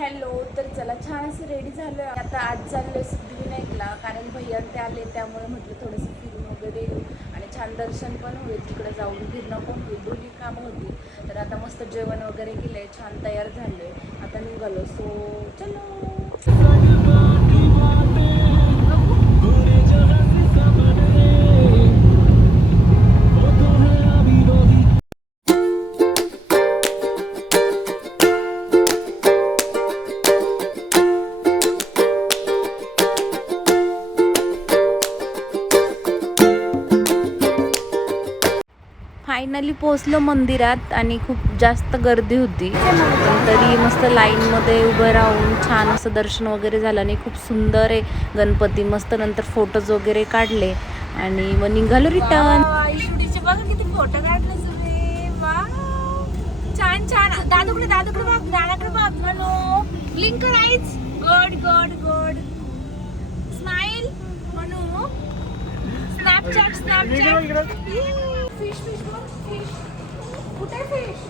Hello. तर चला छान असं रेडी झालं. आता आज चाललोय सिद्धिविनायकला, कारण भैया ते आले, त्यामुळे म्हटलं थोडंसं फिरून वगैरे येऊ आणि छान दर्शन पण होईल, तिकडे जाऊन फिरणं पण होईल, दोन्ही कामं होतील. तर आता मस्त जेवण वगैरे केलंय, छान तयार झालोय, आता निघालो. सो चलो. फायनली पोचलो मंदिरात आणि खूप जास्त गर्दी होती, पण तरी मस्त लाईनमध्ये उभं राहून छान असं दर्शन वगैरे झालं आणि खूप सुंदर आहे गणपती. मस्त नंतर फोटोज वगैरे काढले आणि मग निघालो रिटर्न. बघा किती फोटो काढले तुम्ही. छान छान. दादूकडे बघ म्हणू. ब्लिंक करायच. Good good good. स्माइल म्हणू. स्नॅपचॅट. फिश कुठे फिश?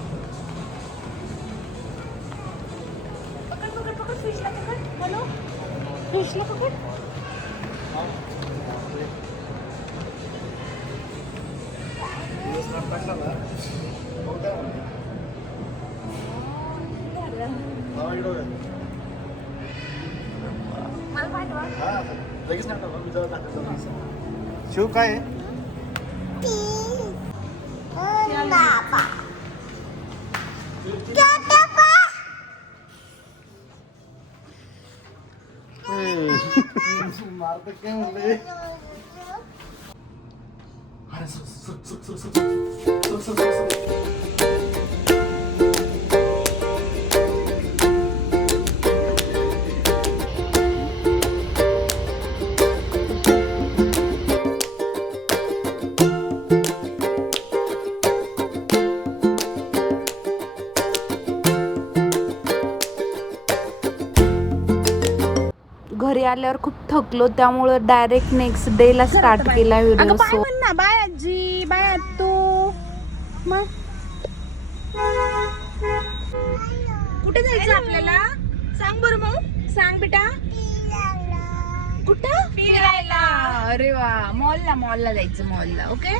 पकड फिशला पकड म्हणू. फिशला पकड. मला पाठवा. शिव काय मारत काय म्हणले. घरी आल्यावर खूप थकलो, त्यामुळे डायरेक्ट नेक्स्ट डे ला स्टार्ट केला व्हिडिओ. सो बाय आजी. बाय आत्तू. मग कुठे जायचं आपल्याला? सांग बरं मग. सांग बेटा. कुठं फिरायला? अरे वा. मॉलला जायचं. मॉलला. ओके.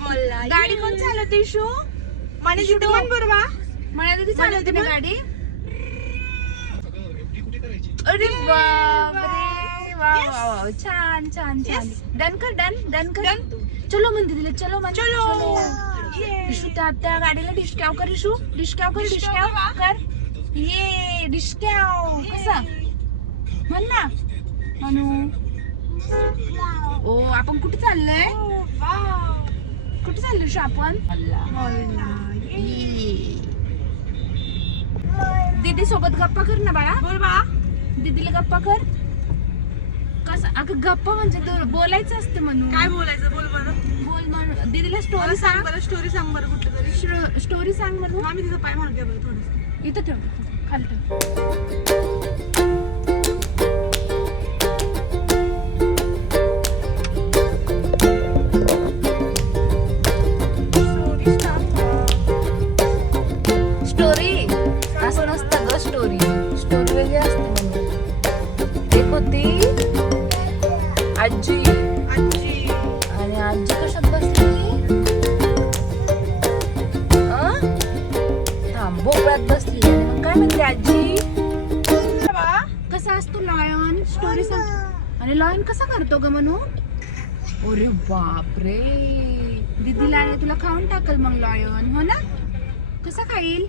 मॉलला. गाडी कोण चालवते? इशू. म्हणे जुडे पण बरोबर. म्हणे तुझी चालवते ना गाडी. अरे बापरे. वा. छान. डन कर. चलो मंदिर. चलो. इशू त्या गाडीला डिस्काव कर. इशू डिस्काव कर. ये डिस्काव कसा म्हण ना म्हणू. ओ आपण कुठे चाललोय? इशू आपण दीदी सोबत गप्पा कर ना बाळा. बोल बा. दीदीला गप्पा कर. कसं? अगं गप्पा म्हणजे बोलायचं असतं म्हणून. काय बोलायचं? बोल म्हणून. दीदीला स्टोरी सांग बरं. स्टोरी सांग बरं. कुठलं तरी स्टोरी सांग बरं. आम्ही तिथं पाय मारते बरं. थोडं इथं ठेव. खाली ठेव. स्टोरी असं नसतं ग. स्टोरी वेगळी असते. एक होती आजी आणि आजी कशात बसली? भोपळ्यात बसली. काय म्हणते आजी? कसा असतो लॉयन? स्टोरी सांग. आणि लॉयन कसा करतो ग म्हणू? अरे बापरे. दीदीला आणि तुला खाऊन टाकल मग लॉयन. हो ना? कसा खाईल?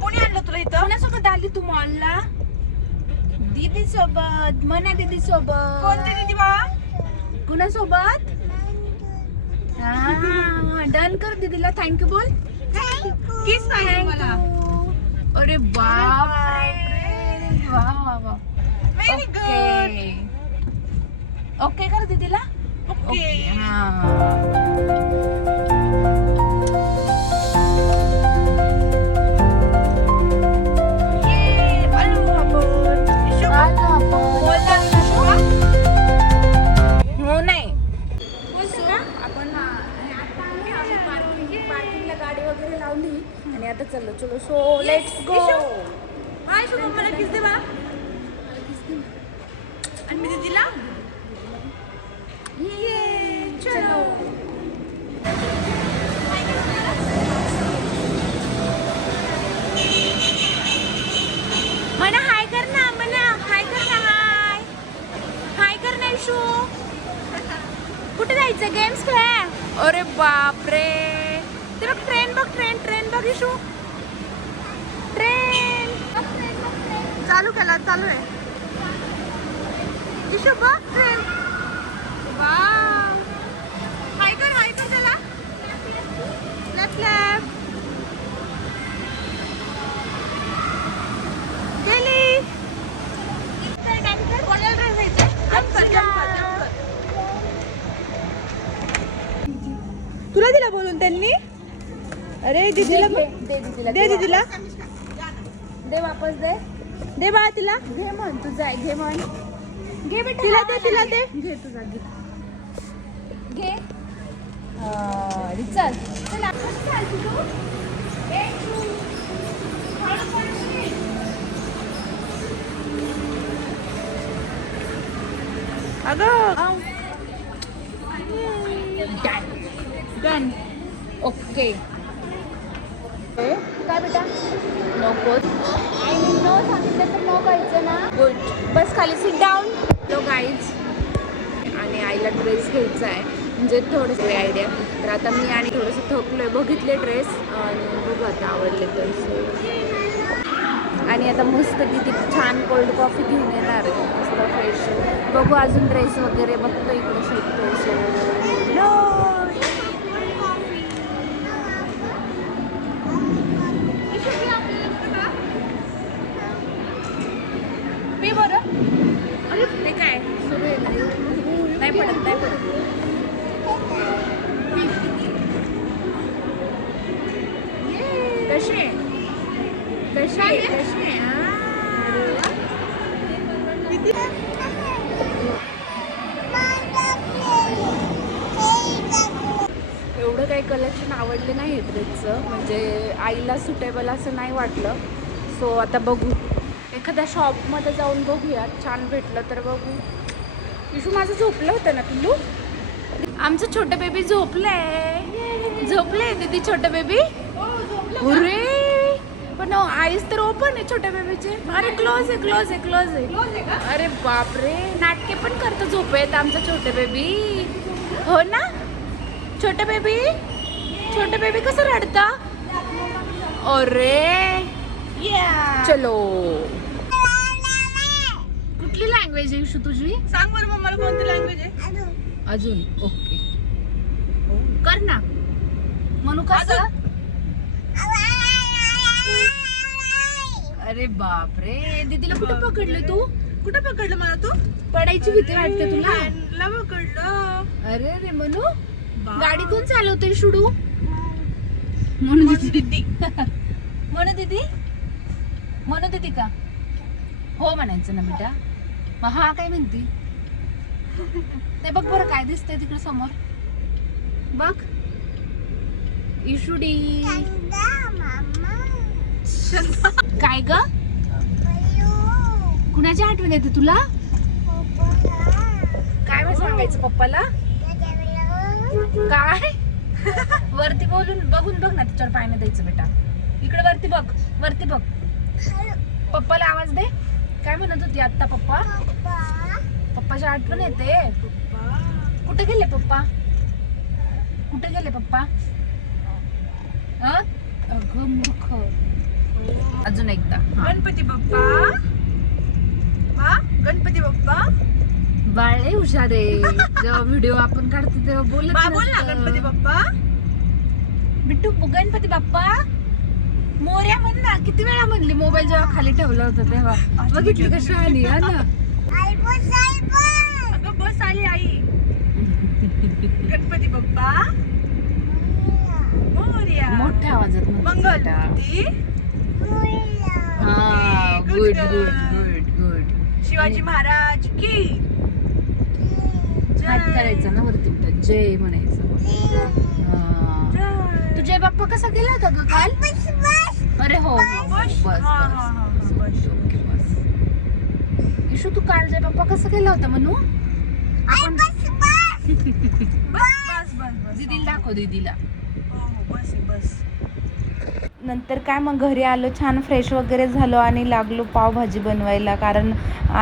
कोणी आणलं तुला इथं? कोणासोबत आली तू मॉलला? दीदी सोबत. म्हणा दीदी सोबत. कोणती दीदी बा? कुणासोबत? डन कर. दीदीला थँक्यू बोल. किस मला. अरे बापरे. वा. Very good. ओके कर दीदीला. ओके. हो नाही. आपण पार्किंगला गाडी वगैरे लावली आणि आता चलो. So let's go. Bye Shubham, मला किस दे बा. आणि मी दीदीला ये चलो. मना हाय कर ना, मना हाय कर ना, हाय हाय कर ना इशू. कुठे जायचं? गेम्स खेळ. अरे बापरे, ते बघ ट्रेन, बघ ट्रेन, ट्रेन बघ इशू, ट्रेन चालू केला, चालू आहे इशू बघ ट्रेन. वाव, हाय कर त्याला. लेफ्ट लेफ्ट गेली. कोणाला ड्रेस घ्यायचा? जंप कर. तुला दिला बोलून त्यांनी? अरे दीदीला दे, दीदीला दे, वापस दे बाळा तिला. घे म्हण तुझा, घे म्हण, घे बेटा, तिला दे. घे तुझा, घे चल चल. अगं डन. ओके. काय बेटा? नको. आईने नो सांगितलं तर नो पाहिजे ना. गुड. बस खाली सिट डाऊन. लो गाईज, आणि आईला ड्रेस घ्यायचा आहे, म्हणजे थोडंसं आयडिया. तर आता मी आणि थोडंसं थकलोय, बघितले ड्रेस आणि बघू आता आवडले तर. आणि आता मस्त तिथे छान कोल्ड कॉफी घेऊन येणार आहे, मस्त फ्रेश. बघू अजून ड्रेस वगैरे बघतो इकडे शोधतो. मी बरं. अरे ते काय सुरू आहे नाही पडत, नाही पडत. कसे कसे कसे एवढं काही कलेक्शन आवडले नाही आहे ड्रेसचं, म्हणजे आईला सुटेबल असं नाही वाटलं. सो आता बघू, एखाद्या शॉपमध्ये जाऊन बघूया, छान भेटलं तर बघू. इशू माझं झोपलं होतं ना पिल्लू? आमचं छोटं बेबी झोपले दीदी, छोटं बेबी. अरे पण आईस तर ओपन आहे छोट्या बेबीचे. अरे क्लोज आहे. अरे बापरे, नाटके पण करतो झोपेत आमचं छोटं बेबी. हो ना छोटं बेबी कसं रडता? अरे चलो. कुठली लँग्वेज आहे इशू तुझी? सांग बरं मम्माला कोणती लँग्वेज आहे. अजून ओके कर ना म्हणू कसं. अरे बापरे, दीदीला कुठे पकडलं तू? कुठं पकडलं मला तू? पडायची भीती वाटते तुला? ला पकडलं. अरे रे मनू, गाडी कोण चालवतोय शुडू? म्हणू दीदी. म्हणू दीदी का? हो म्हणायचं ना बेटा. मग हा काय म्हणती? ते बघ बरं काय दिसतंय तिकडे समोर, बघ. इशुडी काय ग? कुणाची आठवण येते तुला? काय मग सांगायचं पप्पाला? काय वरती बघून बघ ना, त्याच्यावर पाय नाही द्यायचं बेटा. इकडे वरती बघ. पप्पाला आवाज दे. काय म्हणत होती आता पप्पा? पप्पाची आठवण येते. कुठे गेले पप्पा? अगं मूर्ख. अजून एकदा. गणपती बाप्पा. गणपती बाप्पा. बाळे हुशार आहे. जेव्हा व्हिडिओ आपण काढतो तेव्हा बोल ना गणपती बाप्पा. बिट्टू गणपती बाप्पा मोर्या म्हण ना. किती वेळा म्हणली मोबाईल जेव्हा खाली ठेवला होता तेव्हा. बघितली कशी आली ना. अगं बस आली आई. गणपती बाप्पा मोरया. मोठ्या आवाजात मंगलमूर्ती. हा गुड. शिवाजी महाराज की हात करायचा ना वरती बेटा, जय म्हणायचं. तू जय बाप्पा कसा गेला होता ग काल? अरे हो बस. बस ओके बस. इशू तू काल जय पप्पा कसं केला होता म्हणू आपण बस बस बस दीदीला दाखव दीदीला. बस बस. नंतर काय मग घरी आलो, छान फ्रेश वगैरे झालो आणि लागलो पावभाजी बनवायला. कारण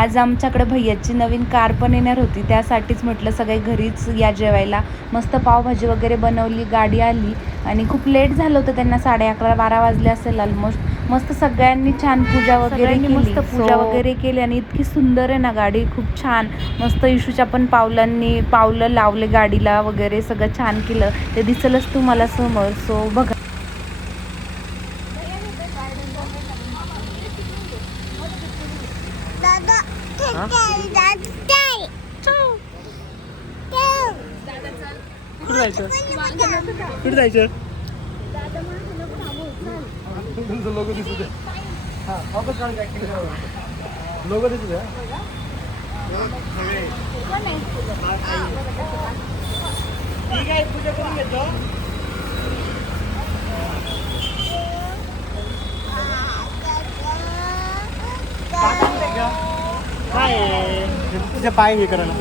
आज आमच्याकडे भैयाची नवीन कार पण येणार होती, त्यासाठीच म्हटलं सगळे घरीच या जेवायला. मस्त पावभाजी वगैरे बनवली, गाडी आली आणि खूप लेट झालं होतं त्यांना, 11:30-12 वाजले असेल ऑलमोस्ट. मस्त सगळ्यांनी छान पूजा वगैरे केली, मस्त पूजा वगैरे केली आणि इतकी सुंदर आहे ना गाडी, खूप छान. मस्त इशूच्या पण पावलं लावले गाडीला वगैरे, सगळं छान केलं. ते दिसलंच तुम्हाला समोर. सो बघा. कुठे जायचं? कुठे जायचं? तुमचं लोगो दिसू दे. हा वापस काढ. लोगो दिसू दे. ठीक आहे, पूजा करून घेतो. काय तुझ्या पाय हे करायला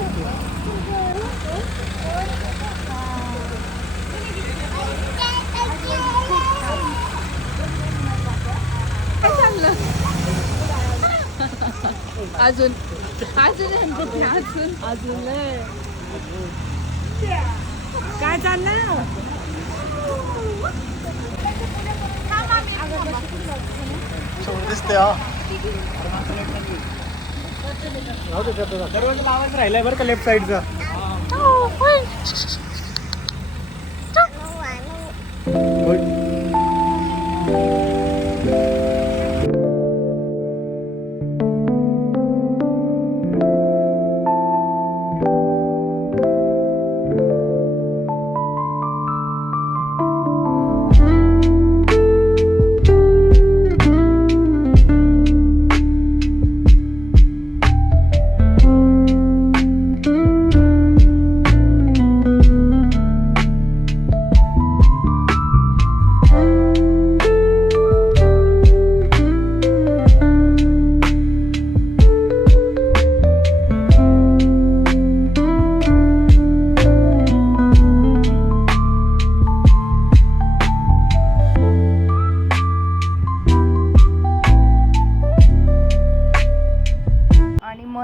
अजून अजून काय चाललं? दिसते. दरवाजा लावायचं राहिलाय बरं का लेफ्ट साईडचा.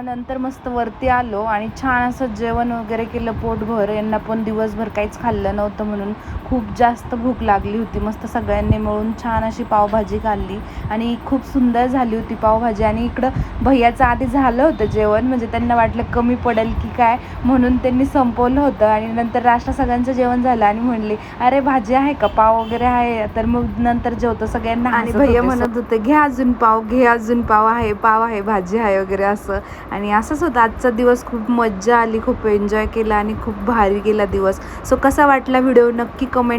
नंतर मस्त वरती आलो आणि छान असं जेवण वगैरे केलं पोटभर. यांना पण दिवसभर काहीच खाल्लं नव्हतं म्हणून खूप जास्त भूक लागली होती. मस्त सगळ्यांनी मिळून छान अशी पावभाजी खाल्ली आणि खूप सुंदर झाली होती पावभाजी. आणि इकडं भैयाचं आधी झालं होतं जेवण, म्हणजे त्यांना वाटलं कमी पडेल की काय म्हणून त्यांनी संपवलं होतं. आणि नंतर राष्ट्र सगळ्यांचं जेवण झालं आणि म्हणले अरे भाजी आहे का, पाव वगैरे आहे, तर मग नंतर जेवतो सगळ्यांना. आणि भैया म्हणत होते घे अजून पाव, घे अजून पाव आहे, भाजी आहे वगैरे असं. आणि असंच होतं आजचा दिवस. खूप मज्जा आली, खूप एन्जॉय केला आणि खूप भारी गेला दिवस. सो कसा वाटला व्हिडिओ नक्की कमेंट